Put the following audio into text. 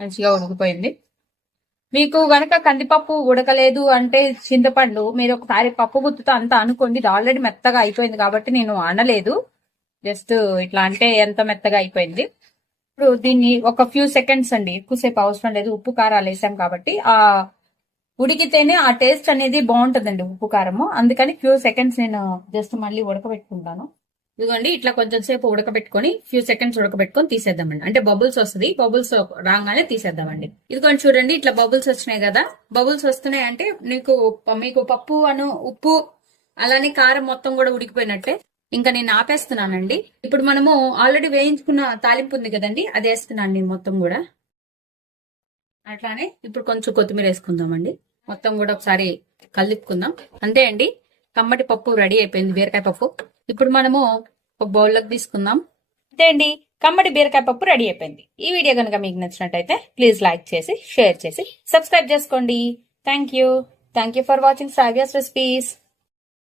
మంచిగా ఉడికిపోయింది. మీకు గనక కందిపప్పు ఉడకలేదు అంటే చింతపండు మీరు ఒకసారి పప్పు గుత్తుతో అంతా అనుకోండి. ఇది ఆల్రెడీ మెత్తగా అయిపోయింది కాబట్టి నేను అనలేదు. జస్ట్ ఇట్లా అంటే ఎంత మెత్తగా అయిపోయింది. ఇప్పుడు దీన్ని ఒక ఫ్యూ సెకండ్స్ అండి, ఎక్కువసేపు అవసరం లేదు. ఉప్పు కారాలు వేసాం కాబట్టి ఆ ఉడికితేనే ఆ టేస్ట్ అనేది బాగుంటుందండి, ఉప్పు కారము. అందుకని ఫ్యూ సెకండ్స్ నేను జస్ట్ మళ్ళీ ఉడకబెట్టుకుంటాను. ఇదిగోండి ఇట్లా కొంచెం సేపు ఉడకబెట్టుకొని ఫ్యూ సెకండ్స్ ఉడకబెట్టుకొని తీసేద్దామండి. అంటే బబుల్స్ వస్తుంది, బబుల్స్ రాగానే తీసేద్దామండి. ఇదిగోండి చూడండి ఇట్లా బబుల్స్ వచ్చినాయి కదా. బబుల్స్ వస్తున్నాయి అంటే మీకు పప్పు ఉప్పు అలానే కారం మొత్తం కూడా ఉడికిపోయినట్టే. ఇంకా నేను ఆపేస్తున్నానండి. ఇప్పుడు మనము ఆల్రెడీ వేయించుకున్న తాలింపు ఉంది కదండి, అది వేస్తున్నాను నేను మొత్తం కూడా. అట్లానే ఇప్పుడు కొంచెం కొత్తిమీర వేసుకుందామండి. మొత్తం కూడా ఒకసారి కలుపుకుందాం. అంతే అండి, కమ్మటి పప్పు రెడీ అయిపోయింది, బీరకాయ పప్పు. ఇప్పుడు మనము ఒక బౌల్లోకి తీసుకుందాం. అంతే అండి, కమ్మటి బీరకాయ పప్పు రెడీ అయిపోయింది. ఈ వీడియో కనుక మీకు నచ్చినట్టయితే ప్లీజ్ లైక్ చేసి, షేర్ చేసి, సబ్స్క్రైబ్ చేసుకోండి. Thank you for watching Sravya's recipes.